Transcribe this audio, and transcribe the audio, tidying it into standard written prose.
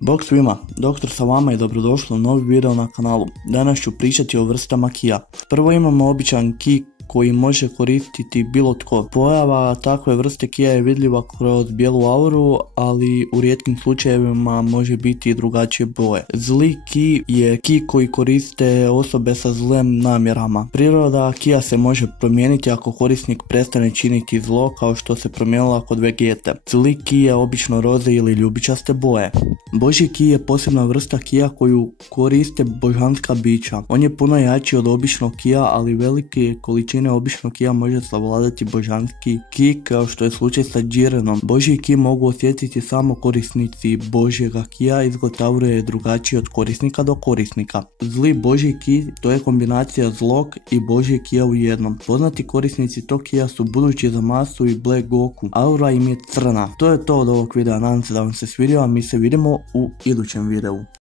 Bog svima, doktor sa vama i dobrodošli u novi video na kanalu. Danas ću pričati o vrstama kija. Prvo imamo običan kij koji može koristiti bilo tko. Pojava takve vrste kija je vidljiva kroz bijelu auru, ali u rijetkim slučajevima može biti i drugačije boje. Zli kij je kij koji koriste osobe sa zlim namjerama. Priroda kija se može promijeniti ako korisnik prestane činiti zlo, kao što se promijenila kod Vegete. Zli kij je obično roze ili ljubičaste boje. Božji kij je posebna vrsta kija koju koriste božanska bića. On je puno jači od običnog kija, ali velike količine običnog kija može savladati božanski kij, kao što je slučaj sa Džirenom. Božji kij mogu osjetiti samo korisnici božjega kija, izgled aure je drugačiji od korisnika do korisnika. Zli božji kij to je kombinacija zlog i božjeg kija u jednom. Poznati korisnici tog kija su budući Zamasu i Black Goku. Aura im je crna. To je to od ovog videa, nadam se da vam se svidio, a mi se vidimo u idućem videu.